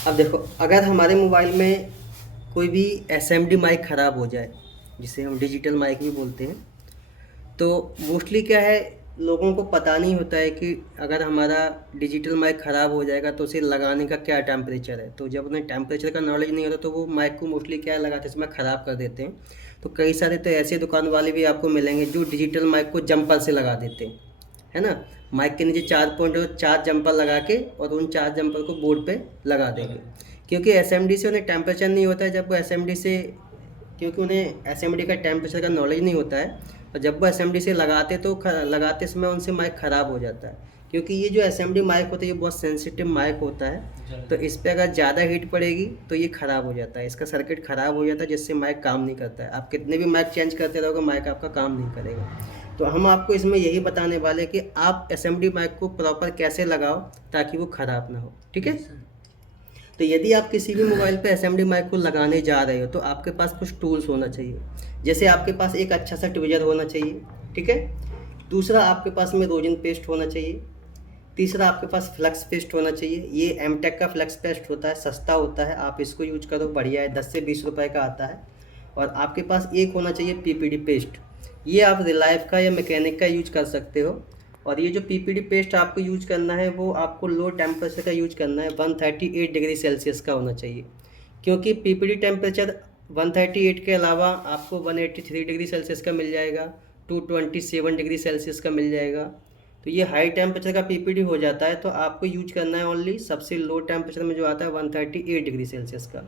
अब देखो, अगर हमारे मोबाइल में कोई भी एसएमडी माइक ख़राब हो जाए, जिसे हम डिजिटल माइक भी बोलते हैं, तो मोस्टली क्या है, लोगों को पता नहीं होता है कि अगर हमारा डिजिटल माइक ख़राब हो जाएगा तो उसे लगाने का क्या टेम्परेचर है। तो जब उन्हें टेम्परेचर का नॉलेज नहीं होता तो वो माइक को मोस्टली क्या लगाते समय ख़राब कर देते हैं। तो कई सारे तो ऐसे दुकान वाले भी आपको मिलेंगे जो डिजिटल माइक को जंपर से लगा देते हैं, है ना। माइक के नीचे 4 पॉइंट और 4 जंपर लगा के और उन 4 जंपर को बोर्ड पे लगा देंगे, क्योंकि एसएमडी से उन्हें टेम्परेचर नहीं होता है। जब वो एसएमडी से क्योंकि उन्हें एसएमडी का टेम्परेचर का नॉलेज नहीं होता है, और जब वो एसएमडी से लगाते तो लगाते समय उनसे माइक ख़राब हो जाता है। क्योंकि ये जो एसएमडी माइक होता है ये बहुत सेंसिटिव माइक होता है, तो इस पे अगर ज़्यादा हीट पड़ेगी तो ये ख़राब हो जाता है, इसका सर्किट ख़राब हो जाता है, जिससे माइक काम नहीं करता है। आप कितने भी माइक चेंज करते रहोगे माइक आपका काम नहीं करेगा। तो हम आपको इसमें यही बताने वाले कि आप एसएमडी माइक को प्रॉपर कैसे लगाओ ताकि वो ख़राब ना हो, ठीक है। तो यदि आप किसी भी मोबाइल पे एसएमडी माइक को लगाने जा रहे हो तो आपके पास कुछ टूल्स होना चाहिए। जैसे आपके पास एक अच्छा सा ट्विजर होना चाहिए, ठीक है। दूसरा, आपके पास में रोजन पेस्ट होना चाहिए। तीसरा, आपके पास फ्लक्स पेस्ट होना चाहिए। ये एमटेक का फ्लक्स पेस्ट होता है, सस्ता होता है, आप इसको यूज करो, बढ़िया है, 10 से 20 रुपए का आता है। और आपके पास एक होना चाहिए पीपीडी पेस्ट। ये आप रिलायफ का या मैकेनिक का यूज कर सकते हो। और ये जो पीपीडी पेस्ट आपको यूज करना है वो आपको लो टेम्परेचर का यूज करना है, 138 डिग्री सेल्सियस का होना चाहिए। क्योंकि पीपीडी टेम्परेचर 138 के अलावा आपको 183 डिग्री सेल्सियस का मिल जाएगा, 227 डिग्री सेल्सियस का मिल जाएगा। तो ये हाई टेम्परेचर का पीपीडी हो जाता है, तो आपको यूज करना है ओनली सबसे लो टेम्परेचर में जो आता है 138 डिग्री सेल्सियस का।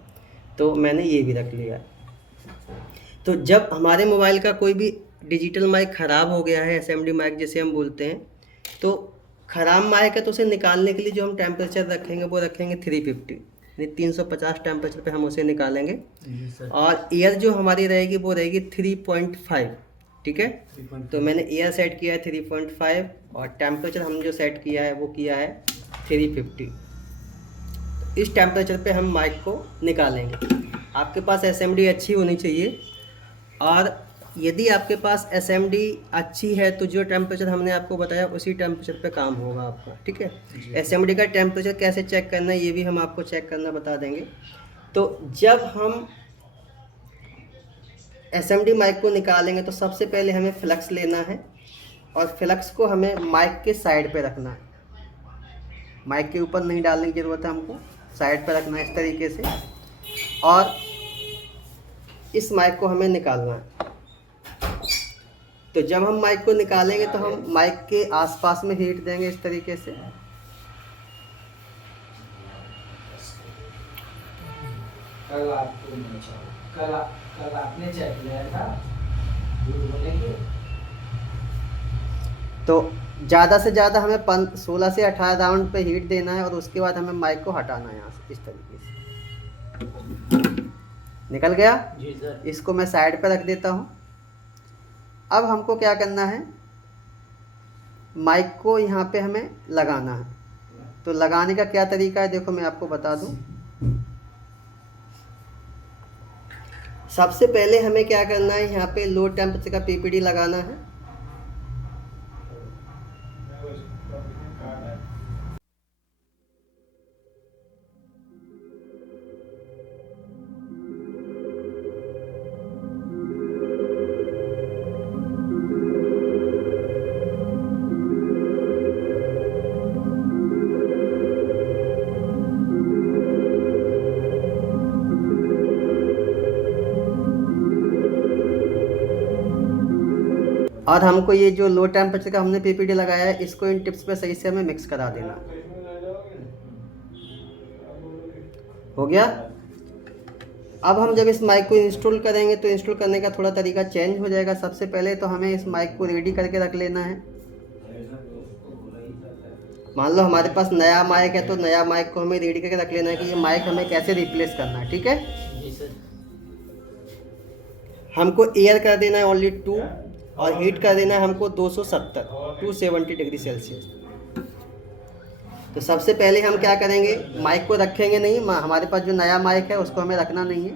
तो मैंने ये भी रख लिया है। तो जब हमारे मोबाइल का कोई भी डिजिटल माइक ख़राब हो गया है, एसएमडी माइक जिसे हम बोलते हैं, तो ख़राब माइक है तो उसे निकालने के लिए जो हम टेम्परेचर रखेंगे वो रखेंगे 350, यानी 350 टेम्परेचर पे हम उसे निकालेंगे। और एयर जो हमारी रहेगी वो रहेगी 3.5, ठीक है। तो मैंने एयर सेट किया है 3.5 और टेम्परेचर हम जो सेट किया है वो किया है 350। इस टेम्परेचर पे हम माइक को निकालेंगे। आपके पास एसएमडी अच्छी होनी चाहिए, और यदि आपके पास एसएमडी अच्छी है तो जो टेम्परेचर हमने आपको बताया उसी टेम्परेचर पे काम होगा आपका, ठीक है। एसएमडी का टेम्परेचर कैसे चेक करना है ये भी हम आपको चेक करना बता देंगे। तो जब हम एसएमडी माइक को निकालेंगे तो सबसे पहले हमें फ्लक्स लेना है, और फ्लक्स को हमें माइक के साइड पे रखना है। माइक के ऊपर नहीं डालने की ज़रूरत है, हमको साइड पे रखना है इस तरीके से। और इस माइक को हमें निकालना है। तो जब हम माइक को निकालेंगे तो हम माइक के आसपास में हीट देंगे इस तरीके से। कल आपको नहीं चाहिए, कल आपने चेक किया था, झूठ बोलेंगे। तो ज़्यादा से ज़्यादा हमें 16 से 18 राउंड पे हीट देना है, और उसके बाद हमें माइक को हटाना है यहाँ से इस तरीके से। निकल गया। जी सर। इसको मैं साइड पे रख देता हूँ। अब हमको क्या करना है, माइक को यहाँ पे हमें लगाना है। तो लगाने का क्या तरीका है देखो मैं आपको बता दूँ। सबसे पहले हमें क्या करना है, यहाँ पे लो टेम्परेचर का पीपीडी लगाना है। और हमको ये जो लो टेम्परेचर का हमने पीपीडी लगाया है इसको इन टिप्स पे सही से हमें मिक्स करा देना। हो गया। अब हम जब इस माइक को इंस्टॉल करेंगे तो इंस्टॉल करने का थोड़ा तरीका चेंज हो जाएगा। सबसे पहले तो हमें इस माइक को रेडी करके रख लेना है। मान लो हमारे पास नया माइक है तो नया माइक को हमें रेडी करके रख लेना है कि ये माइक हमें कैसे रिप्लेस करना है, ठीक है। जी सर। हमको एयर कर देना है ओनली 2, और हीट कर देना है हमको 270 डिग्री सेल्सियस। तो सबसे पहले हम क्या करेंगे, माइक को रखेंगे नहीं, हमारे पास जो नया माइक है उसको हमें रखना नहीं है।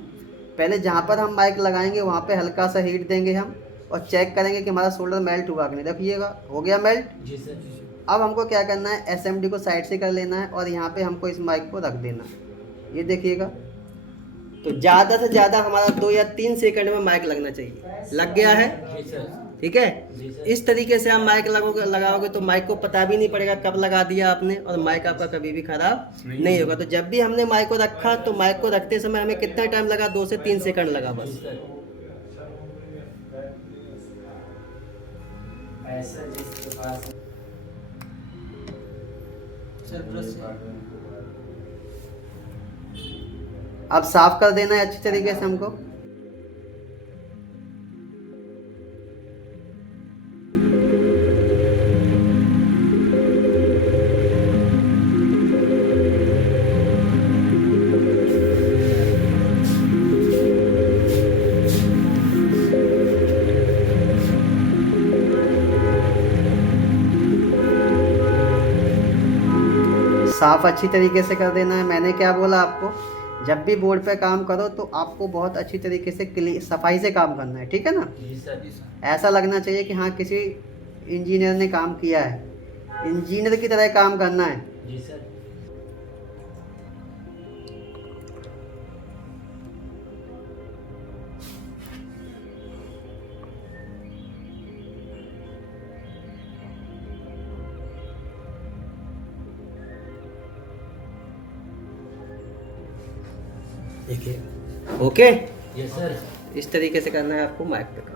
पहले जहाँ पर हम माइक लगाएंगे वहाँ पे हल्का सा हीट देंगे हम, और चेक करेंगे कि हमारा शोल्डर मेल्ट हुआ कि नहीं। देखिएगा हो गया मेल्ट। जी सर। अब हमको क्या करना है, एसएमडी को साइड से कर लेना है और यहाँ पे हमको इस माइक को रख देना है। ये देखिएगा। तो ज़्यादा से ज़्यादा हमारा 2 या 3 सेकंड में माइक लगना चाहिए। लग गया है? जी सर। ठीक है। जी सर। इस तरीके से आप माइक लगाओगे तो माइक को पता भी नहीं पड़ेगा कब लगा दिया आपने, और माइक आपका कभी भी खराब नहीं होगा। तो जब भी हमने माइक को रखा तो माइक को रखते समय हमें कितना टाइम लगा? 2 से 3 सेकंड लगा जी बस। सर। पैसा जिसके पास अब साफ कर देना है अच्छी तरीके से हमको। साफ अच्छी तरीके से कर देना है। मैंने क्या बोला आपको, जब भी बोर्ड पे काम करो तो आपको बहुत अच्छी तरीके से सफाई से काम करना है, ठीक है ना। जी सर। जी सर। ऐसा लगना चाहिए कि हाँ किसी इंजीनियर ने काम किया है, इंजीनियर की तरह काम करना है। जी सर। देखिए, ओके। Yes sir. इस तरीके से करना है आपको माइक पे काम।